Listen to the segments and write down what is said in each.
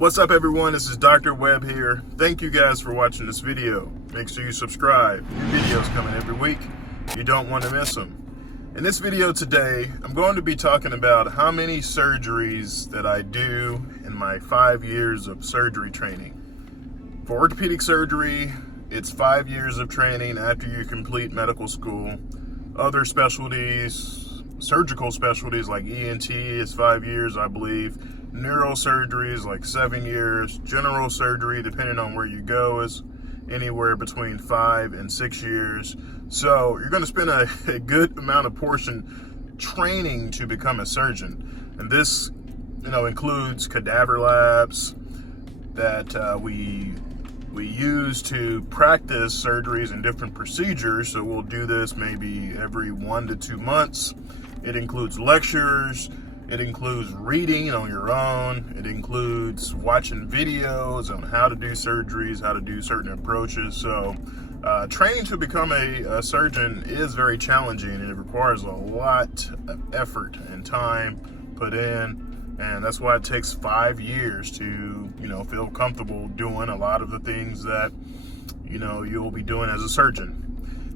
What's up everyone, this is Dr. Webb here. Thank you guys for watching this video. Make sure you subscribe. New videos coming every week. You don't want to miss them. In this video today, I'm going to be talking about how many surgeries that I do in my 5 years of surgery training. For orthopedic surgery, it's 5 years of training after you complete medical school. Other specialties, surgical specialties like ENT is 5 years, I believe. Neurosurgery is like 7 years. General surgery, depending on where you go, is anywhere between 5 and 6 years. So you're going to spend a good amount of portion training to become a surgeon. And this, includes cadaver labs that we use to practice surgeries and different procedures. So we'll do this maybe every 1 to 2 months. It includes lectures. It includes reading on your own. It includes watching videos on how to do surgeries, how to do certain approaches. So training to become a surgeon is very challenging, and it requires a lot of effort and time put in. And that's why it takes 5 years to, feel comfortable doing a lot of the things that, you'll be doing as a surgeon.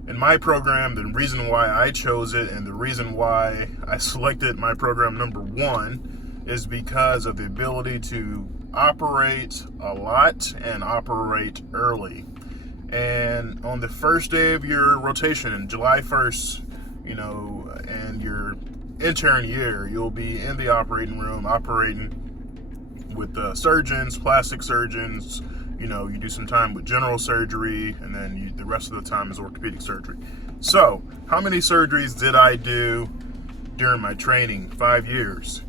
In my program, the reason why I chose it and the reason why I selected my program number 1 is because of the ability to operate a lot and operate early. And on the first day of your rotation, in July 1st, and your intern year, you'll be in the operating room operating with surgeons, plastic surgeons. You do some time with general surgery, and then the rest of the time is orthopedic surgery. So, how many surgeries did I do during my training? 5 years.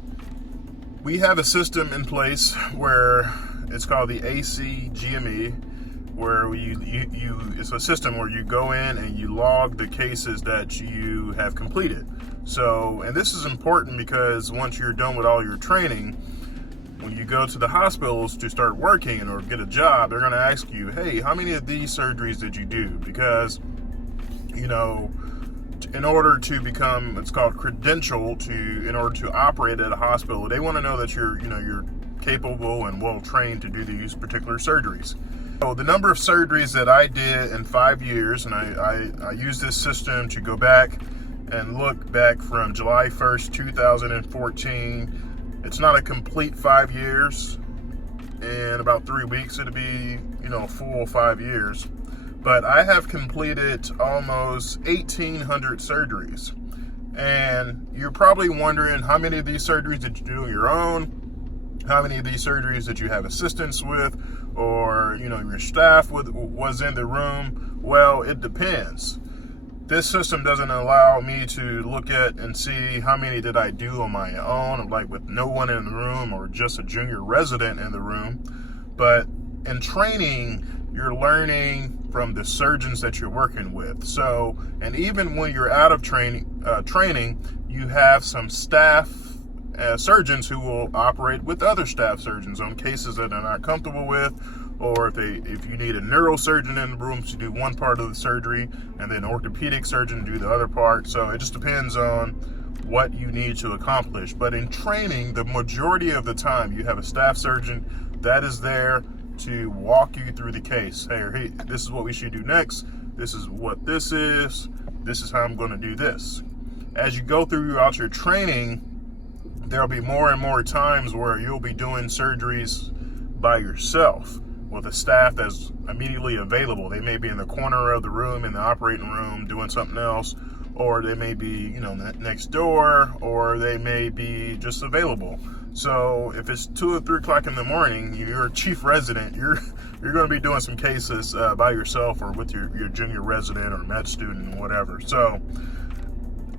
We have a system in place where it's called the ACGME, where it's a system where you go in and you log the cases that you have completed. So, and this is important because once you're done with all your training, when you go to the hospitals to start working or get a job, they're going to ask you, hey, how many of these surgeries did you do? Because, in order to become, it's called credentialed in order to operate at a hospital, they want to know that you're capable and well trained to do these particular surgeries. So the number of surgeries that I did in 5 years, and I use this system to go back and look back from July 1st, 2014. It's not a complete 5 years. In about 3 weeks, it'll be, a full 5 years. But I have completed almost 1,800 surgeries. And you're probably wondering, how many of these surgeries did you do on your own? How many of these surgeries did you have assistants with? Or, your staff was in the room? Well, it depends. This system doesn't allow me to look at and see how many did I do on my own, like with no one in the room or just a junior resident in the room. But in training, you're learning from the surgeons that you're working with. So, and even when you're out of training, you have some staff surgeons who will operate with other staff surgeons on cases that they're not comfortable with, or if you need a neurosurgeon in the room to do one part of the surgery and then an orthopedic surgeon to do the other part. So it just depends on what you need to accomplish. But in training, the majority of the time, you have a staff surgeon that is there to walk you through the case. Hey, this is what we should do next. This is what this is. This is how I'm going to do this. As you go throughout your training, there'll be more and more times where you'll be doing surgeries by yourself with a staff that's immediately available. They may be in the corner of the room, in the operating room, doing something else, or they may be, next door, or they may be just available. So if it's 2 or 3 o'clock in the morning, you're a chief resident, you're going to be doing some cases by yourself or with your junior resident or med student, whatever. So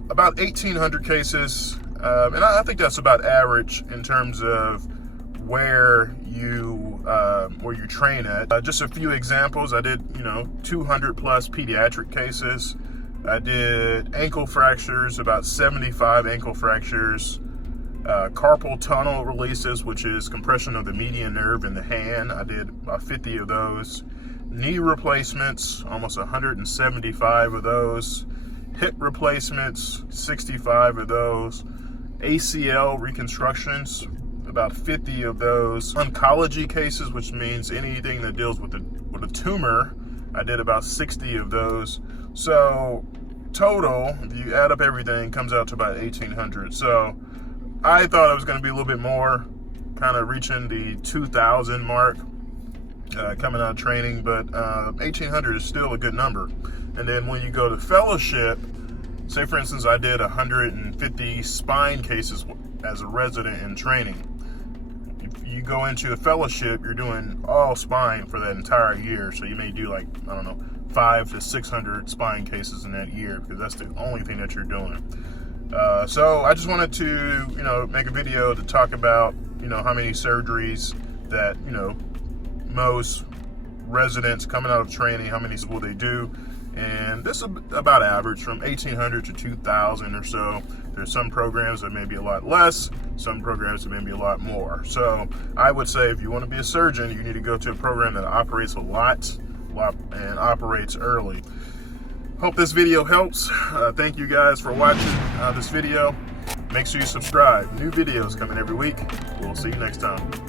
about 1,800 cases, and I think that's about average in terms of where you train at. Just a few examples. I did 200 plus pediatric cases. I did ankle fractures, about 75 ankle fractures. Carpal tunnel releases, which is compression of the median nerve in the hand. I did about 50 of those. Knee replacements, almost 175 of those. Hip replacements, 65 of those. ACL reconstructions, about 50 of those oncology cases, which means anything that deals with a tumor. I did about 60 of those. So total, if you add up everything, comes out to about 1,800. So I thought I was going to be a little bit more, kind of reaching the 2,000 mark coming out of training, but 1,800 is still a good number. And then when you go to fellowship, say for instance I did 150 spine cases as a resident in training. If you go into a fellowship, you're doing all spine for that entire year. So you may do like, I don't know, 500 to 600 spine cases in that year, because that's the only thing that you're doing. So I just wanted to, make a video to talk about, how many surgeries that, most residents coming out of training, how many will they do? And this is about average, from 1,800 to 2,000 or so. There's some programs that may be a lot less, some programs that may be a lot more. So I would say if you want to be a surgeon, you need to go to a program that operates a lot and operates early. Hope this video helps. Thank you guys for watching this video. Make sure you subscribe. New videos coming every week. We'll see you next time.